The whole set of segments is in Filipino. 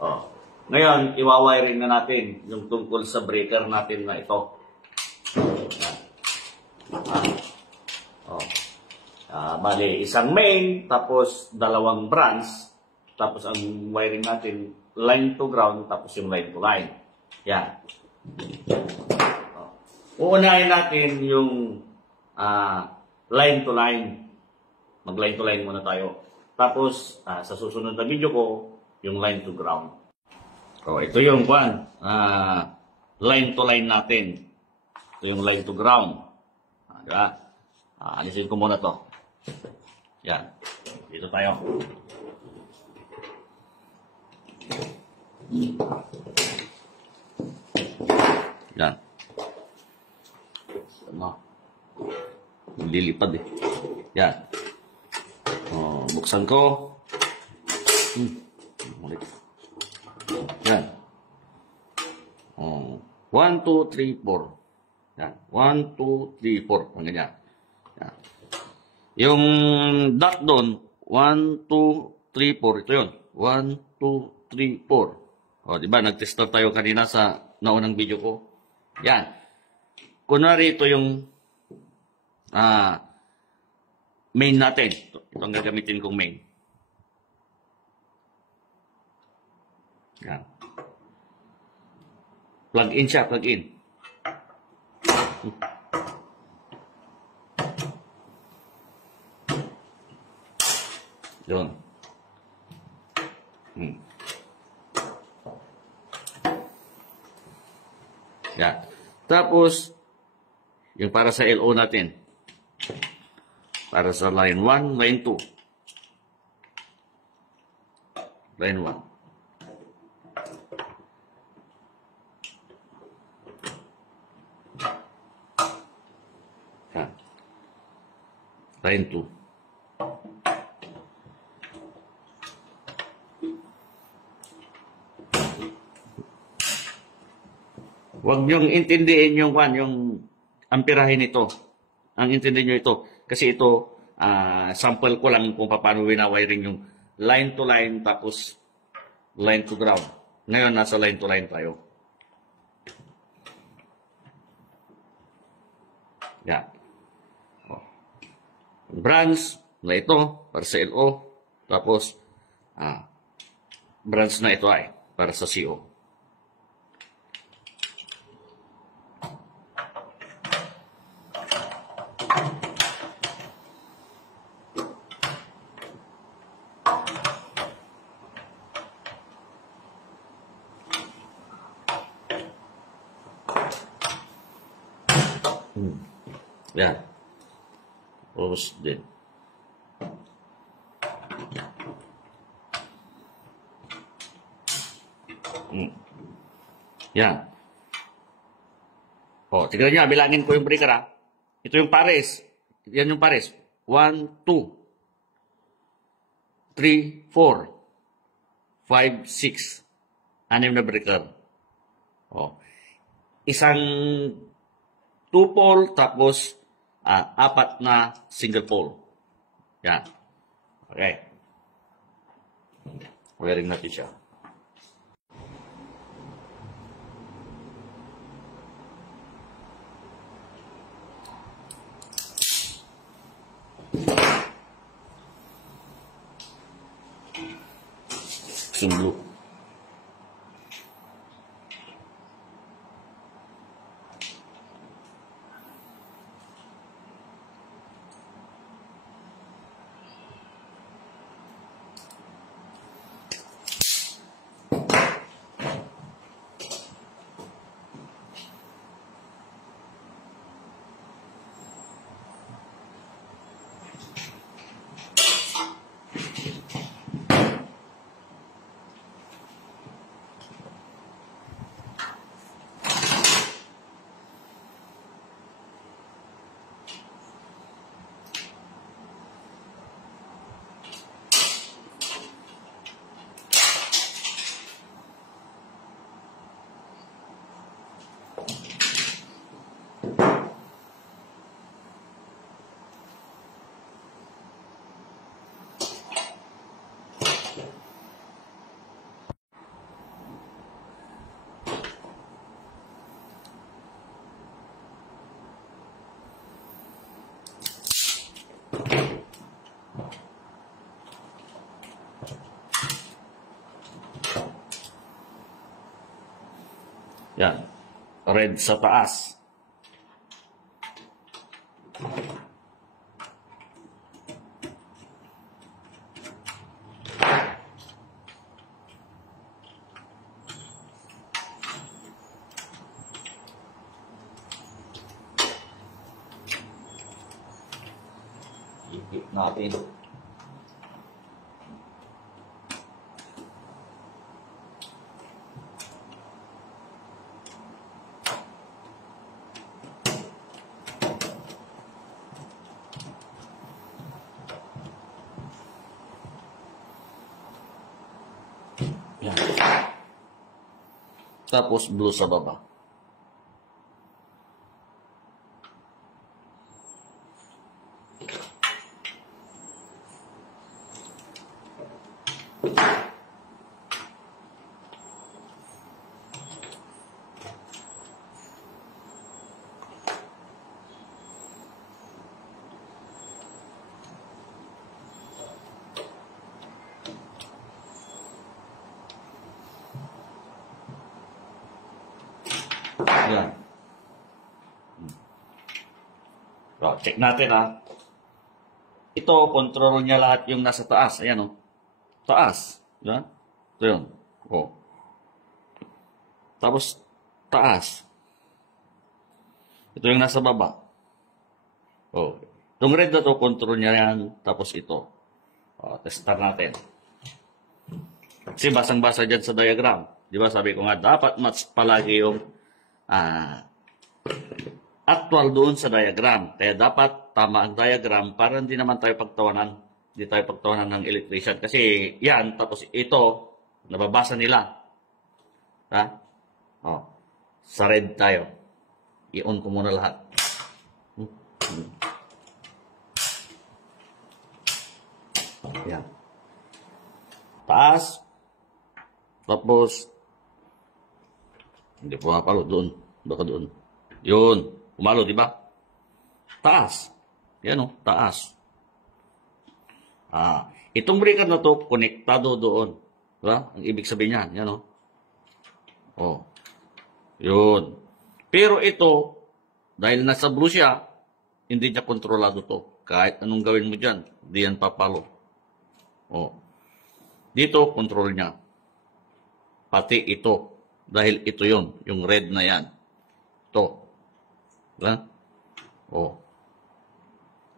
Oh. Ngayon, iwawiring na natin yung tungkol sa breaker natin na ito. Oh. Bali, isang main, tapos dalawang branch, tapos ang wiring natin, line to ground, tapos yung line to line. Yan. Oh. Uunahin natin yung line to line. Mag-line to line muna tayo. Tapos, sa susunod na video ko, yung line to ground. So, ito yung line to line natin. Ito yung line to ground. Diba? Alisin ko muna to. Yan. Dito tayo. Yan. Lilipad eh. Yan. Buksan ko. Yan. 1, 2, 3, 4. Yan. 1, 2, 3, 4. Ang ganyan. Yan. Yung dot doon, 1, 2, 3, 4. Ito yun. 1, 2, 3, 4. Diba? Nag-test tayo kanina sa naunang video ko. Yan. Kunwari ito yung main natin. Ito ang gagamitin kong main. Yan. Plug in siya, plug in. Yun. Yan. Tapos, yung para sa LO natin. Para sa line 1, line 2. Line 1. Yan. Line 2. Huwag niyong intindihin yung amperahin nito. Ang intindihin niyo ito. Kasi ito, sample ko lang kung paano winawiring yung line to line tapos line to ground. Ngayon, nasa line to line tayo. Yan. Branch na ito para sa LO. Tapos, branch na ito ay para sa CO. Yan. Tapos din. Yan. Tignan nyo, bilangin ko yung breaker ha. Ito yung pares. Yan yung pares. 1, 2, 3, 4, 5, 6. 6 na breaker. Isang 2-pole tapos 4 na single pole. Yan. Okay. Wiring natin siya. Blue. Yan. Red sa taas. Ikip natin. Yan. Tapos blue sa baba. Yan. So, check natin ha. Ito, control niya lahat yung nasa taas. Ayan o. Taas. Yan. Ito yun. O. Tapos, taas. Ito yung nasa baba. O. Itong red na to, control niya yan. Tapos ito. O, testar natin. Kasi basang-basa dyan sa diagram. Di ba sabi ko nga, dapat match palagi yung actual doon sa diagram. Kaya dapat tama ang diagram para hindi naman tayo pagtawanan. Hindi tayo pagtawanan ng electrician. Kasi yan, tapos ito, nababasa nila. Ha? O, sa red tayo. I-on ko muna lahat. Yan. Taas. Tapos, hindi pumapalo doon. Baka doon. Yun. Pumalo, di ba? Taas. Yan o, taas. Itong breaker na to, konektado doon. Diba? Ang ibig sabihin niyan. Yan o. O. Yun. Pero ito, dahil nasa blue siya, hindi niya kontrolado to. Kahit anong gawin mo dyan, di yan papalo. O. Dito, control niya. Pati ito. Dahil ito yon, yung red na yan. Ito. Diba? O.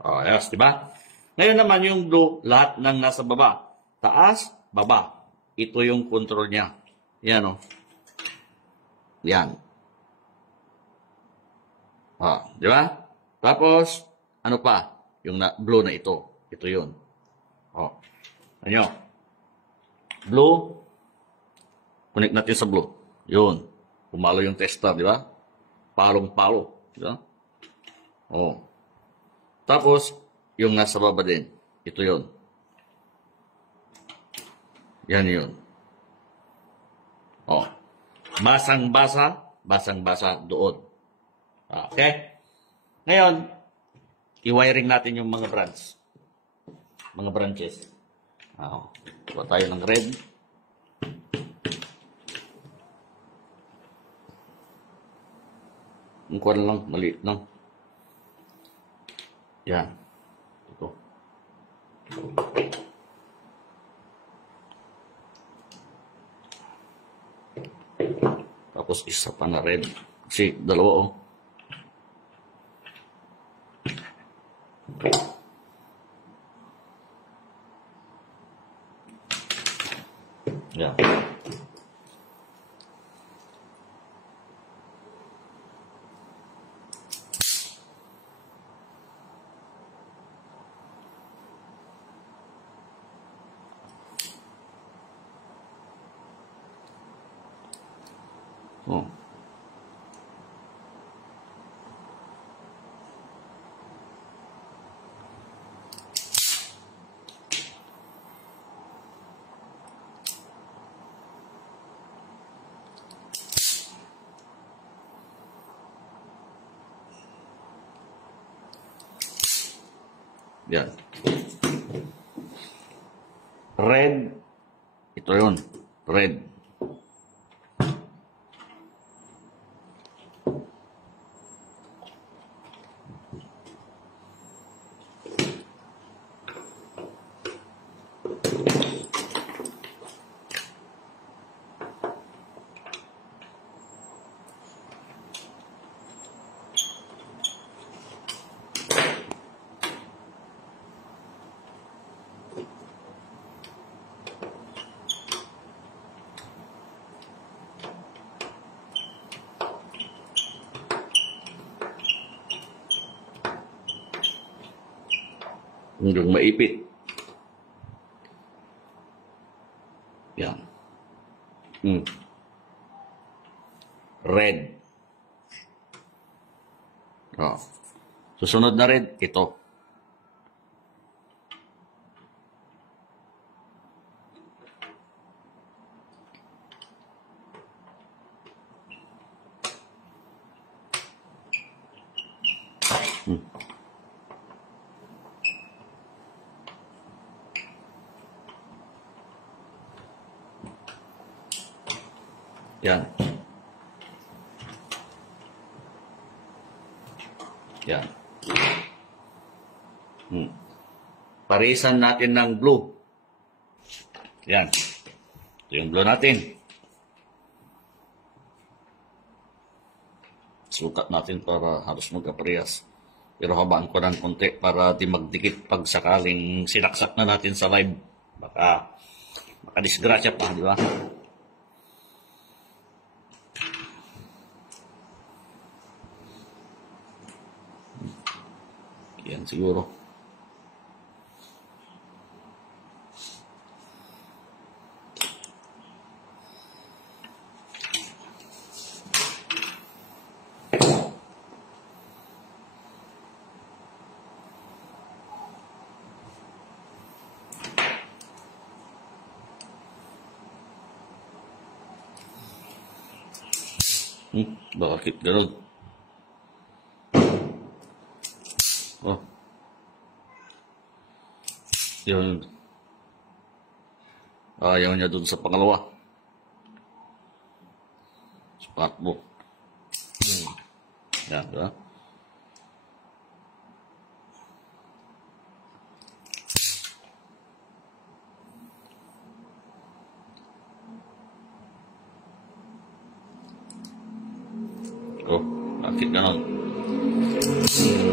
O, yes, diba? Ngayon naman yung blue, lahat ng nasa baba. Taas, baba. Ito yung control niya. Yan o. Yan. O, diba? Tapos, ano pa? Yung blue na ito. Ito yun. O. Ano? Blue. Connect natin sa blue. Yun. Pumalo yung tester, di ba? Palong-palo. Di ba? O. Tapos, yung nasa baba din. Ito yun. Yan yun. O. Basang-basa. Basang-basa doon. Okay? Ngayon, i-wiring natin yung mga branch. Mga branches. O. Kuha tayo ng red. Ang kuwan lang, maliit lang. Yan. Ito. Tapos isa pa na red. Kasi dalawa oh. Yan. Oh. Yan. Red. Ito yun. Red. Hanggang maipit. Yan. Red. Oh. Susunod na red, ito. Yan. Yan. Parisan natin ng blue. Yan. Ito yung blue natin. Sukat natin para halos magkaparehas. Pero habaan ko ng konti para di magdikit pag sakaling sinaksak na natin sa live. Baka makadisgrasya pa, di ba? Yan siguro. Bakit ganun? Oh. Yun. Ayaw niya dun sa pangalawa. Spot mo. Yan, diba? Oh, bakit ganun?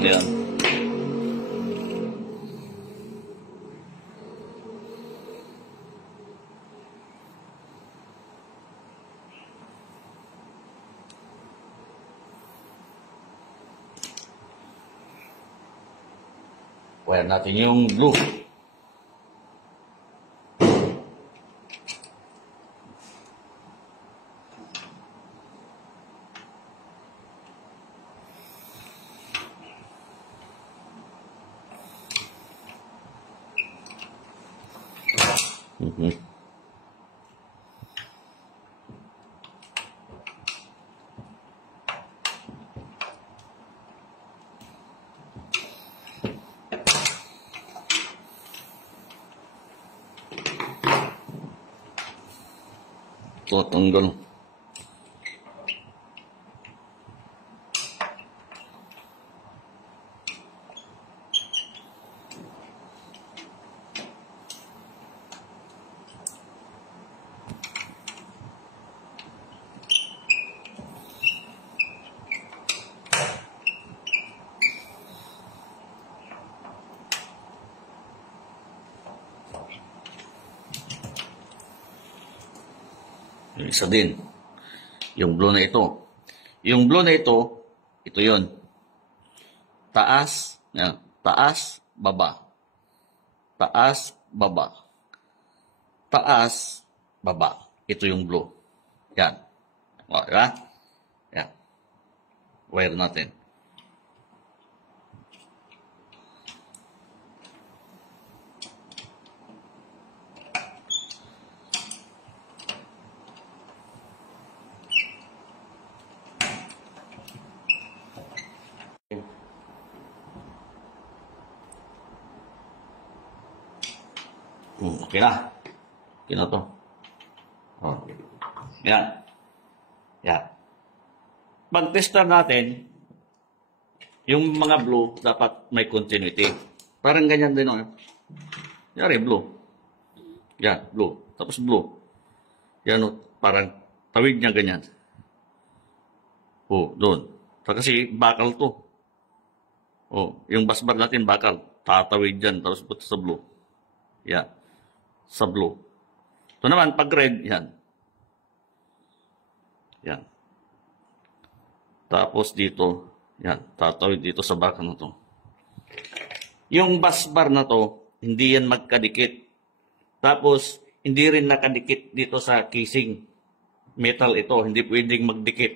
Yan. Wire natin yung blue. Tatanggal. Yung isa din. Yung blue na ito. Yung blue na ito yun. Taas, yan. Taas, baba. Taas, baba. Taas, baba. Ito yung blue. Yan. O, diba? Yan. Wire natin. Okay na. Okay na to. Oh. Yan. Yan. Pag-tester natin, yung mga blue, dapat may continuity. Parang ganyan din, no? Yari, blue. Yan, blue. Tapos blue. Yan, no? Parang tawid niya ganyan. Oh, doon. Kasi bakal to. Oh, yung busbar natin bakal. Tatawid dyan, tapos punta sa blue. Yan. Sa blue. Ito naman, pag red, yan. Yan. Tapos dito, yan, tatawid dito sa bakal na to. Yung busbar na to, hindi yan magkadikit. Tapos, hindi rin nakadikit dito sa casing. Metal ito, hindi pwedeng magdikit.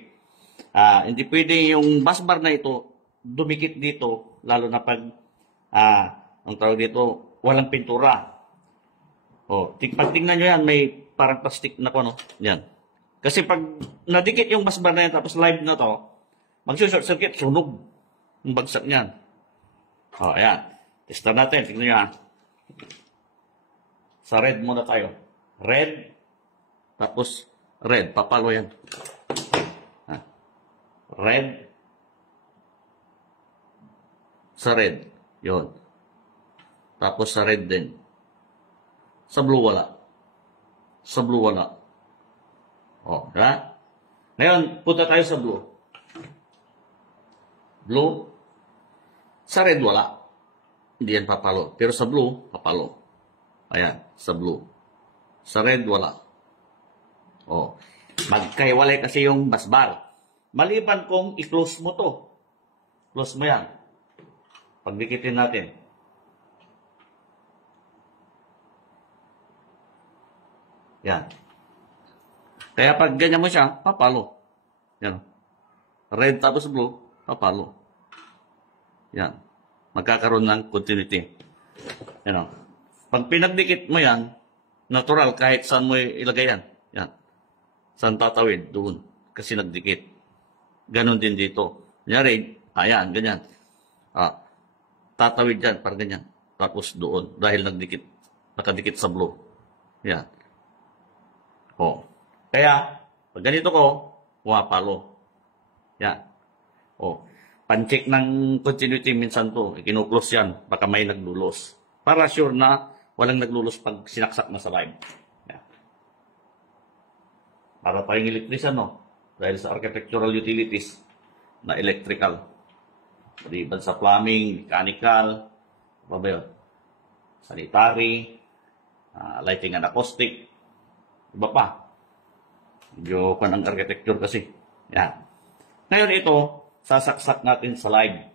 Hindi pwede yung busbar na ito, dumikit dito, lalo na pag, ang tawag dito, walang pintura. O, pag tingnan nyo yan, may parang plastic na ko, no? Yan. Kasi pag nadikit yung busbar na yan, tapos live na to, mag-short circuit, sunog. Yung bagsak niyan. O, ayan. Testa natin. Tignan nyo, ha. Sa red muna tayo. Red. Tapos, red. Papalo yan. Ha. Red. Sa red. Yun. Tapos sa red din. Sa blue wala. Sa blue wala. O, ha? Ngayon, punta tayo sa blue. Blue. Sa red, wala. Hindi yan papalo. Pero sa blue, papalo. Ayan, sa blue. Sa red, wala. O, magkaiwalay kasi yung busbar. Maliban kung i-close mo to. Close mo yan. Pagdikitin natin. Yan. Kaya pag ganyan mo siya, papalo. Yan. Red tapos blue, papalo. Yan. Magkakaroon ng continuity. Yan o. Pag pinagdikit mo yan, natural kahit saan mo ilagay yan. Yan. Saan tatawid? Doon. Kasi nagdikit. Ganon din dito. Kunyari, ayan, ganyan. Tatawid yan, parang ganyan. Tapos doon, dahil nagdikit, nakadikit sa blue. Yan. O. Kaya, pag ganito ko, pumapalo. Yan. O. Pancheck ng continuity minsan to. Kinuklose yan. Baka may naglulos. Para sure na walang naglulos pag sinaksak na sa line. Yan. Para tayong electrician, no? Dahil sa architectural utilities na electrical. Maliban sa plumbing, mechanical, ano ba yun? Sanitary, lighting and acoustic, iba pa. Medyo pan ang architecture kasi. Yan. Ngayon ito, sasaksak natin sa line.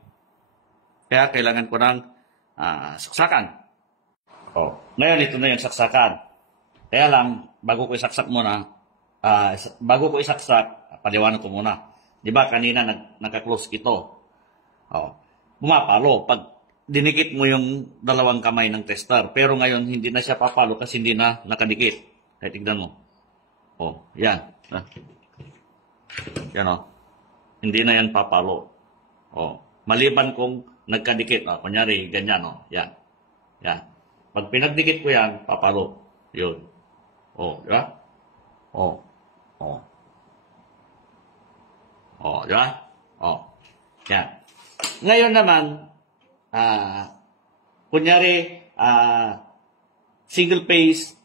Kaya kailangan ko ng saksakan. Ngayon ito na yung saksakan. Kaya lang, bago ko isaksak muna, bago ko isaksak, paliwanag ko muna. Di ba kanina nagka-close ito? Bumapalo. Pag dinikit mo yung dalawang kamay ng tester. Pero ngayon, hindi na siya papalo kasi hindi na nakadikit. Kaya tignan mo. Yan. Yan Hindi na yan papalo. Maliban kung nagkadikit. Kunyari, ganyan. Yan. Yan. Pag pinagdikit ko yan, papalo. Yun. Di ba? Di ba? Yan. Ngayon naman, kunyari, single phase,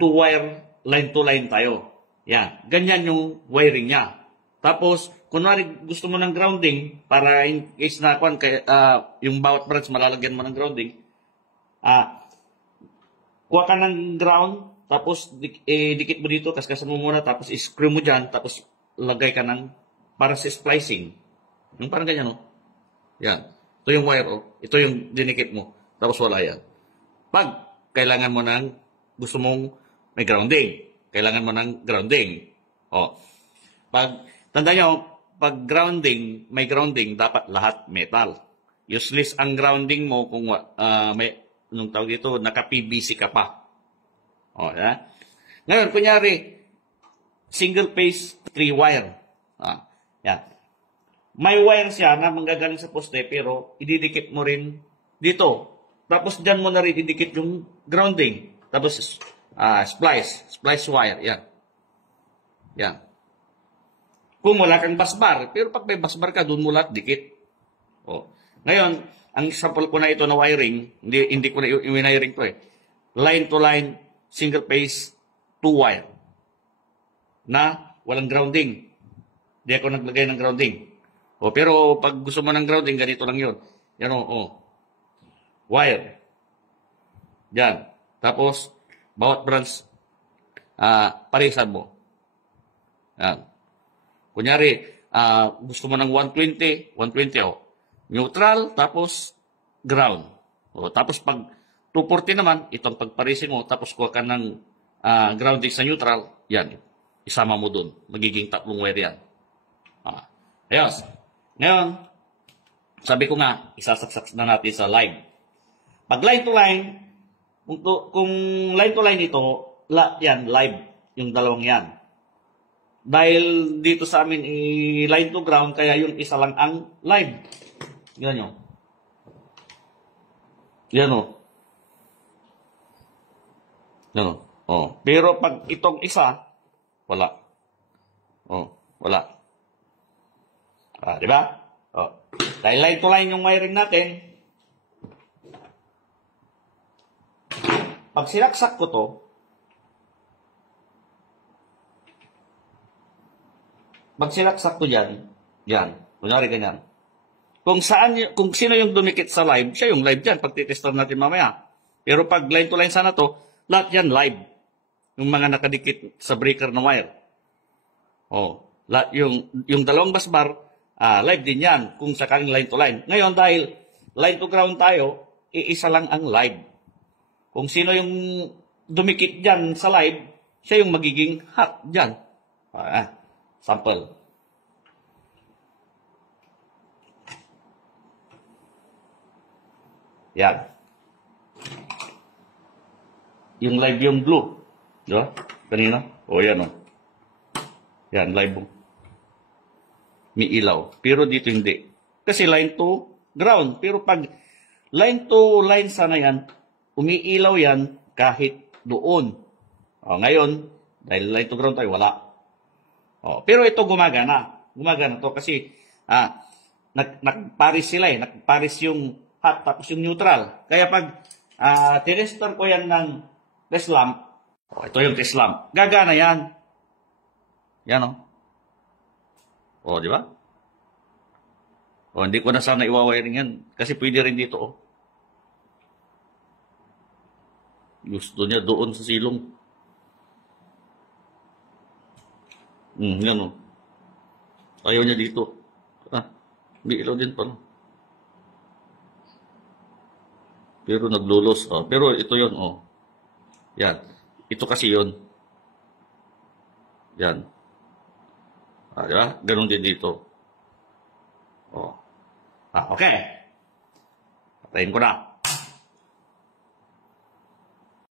two-wire, line-to-line tayo. Yan. Ganyan yung wiring niya. Tapos, kunwari gusto mo ng grounding, para in case na yung bawat branch malalagyan mo ng grounding, kuha ka ng ground, tapos dikit mo dito, kaskasan mo muna, tapos screw mo dyan, tapos lagay ka ng para sa splicing. Yung parang ganyan, Yan. Ito yung wire, Ito yung dinikit mo. Tapos wala yan. Pag kailangan mo gusto mong may grounding. Kailangan mo ng grounding. Tanda nyo, pag may grounding, dapat lahat metal. Useless ang grounding mo kung anong tawag dito, naka-PVC ka pa. Yan. Ngayon, kunyari, single phase, 3-wire. Yan. May wire siya na manggagaling sa poste, pero ididikit mo rin dito. Tapos dyan mo na rin idikit yung grounding. Tapos, splice wire. Yan. Yan. Kung wala kang busbar, pero pag may busbar ka, doon mo lahat dikit. O. Ngayon, ang sample ko na ito na wiring, hindi ko na i-wiring to eh. Line to line, single phase, 2 wire. Na walang grounding. Hindi ako naglagay ng grounding. O, pero pag gusto mo ng grounding, ganito lang yun. Yan o. Wire. Yan. Tapos, bawat branch, parisan mo. Yan. Kunyari, gusto mo ng 120 o. Neutral, tapos ground. O, tapos pag 240 naman, itong pagparisin mo, tapos kuha ka ng grounding sa neutral, yan. Isama mo dun. Magiging 3 wire yan. Ayos. Ngayon, sabi ko nga, isasaksak na natin sa line. Pag line to line, kung line to line ito, yan, live, yung dalawang yan. Dahil dito sa amin, line to ground, kaya yung isa lang ang live. Yan yun. Yan o. Yan o. Pero pag itong isa, wala. Wala. Di ba? Dahil line to line yung wiring natin, pag sinaksak ko to, dyan, kunyari ganyan. Kung sino yung dumikit sa live, siya yung live dyan, pag titestan natin mamaya. Pero pag line to line sana to, lahat yan live. Yung mga nakadikit sa breaker na wire. Yung dalawang busbar, live din yan, kung sakaling line to line. Ngayon, dahil line to ground tayo, iisa lang ang live. Kung sino yung dumikit dyan sa live, siya yung magiging hot dyan. Sample. Yan. Yung live yung blue. Diba? Kanina? Yan o. Yan, live mo. May ilaw. Pero dito hindi. Kasi line to ground. Pero pag line to line sana yan, umiilaw yan kahit doon. Ngayon, dahil line to ground tayo, wala. Pero ito gumagana. Gumagana to kasi nagparis sila eh. Nagparis yung hot tapos yung neutral. Kaya pag tinestor ko yan ng test lamp, ito yung test lamp, gagana yan. Yan o. Di ba? Hindi ko na sana iwawiring yan. Kasi pwede rin dito Gusto niya doon sa silong. Yan o. Ayaw niya dito. May ilaw din pala. Pero naglulos. Pero ito yun. Yan. Ito kasi yun. Yan. Diba? Ganon din dito. Okay. Patayin ko na.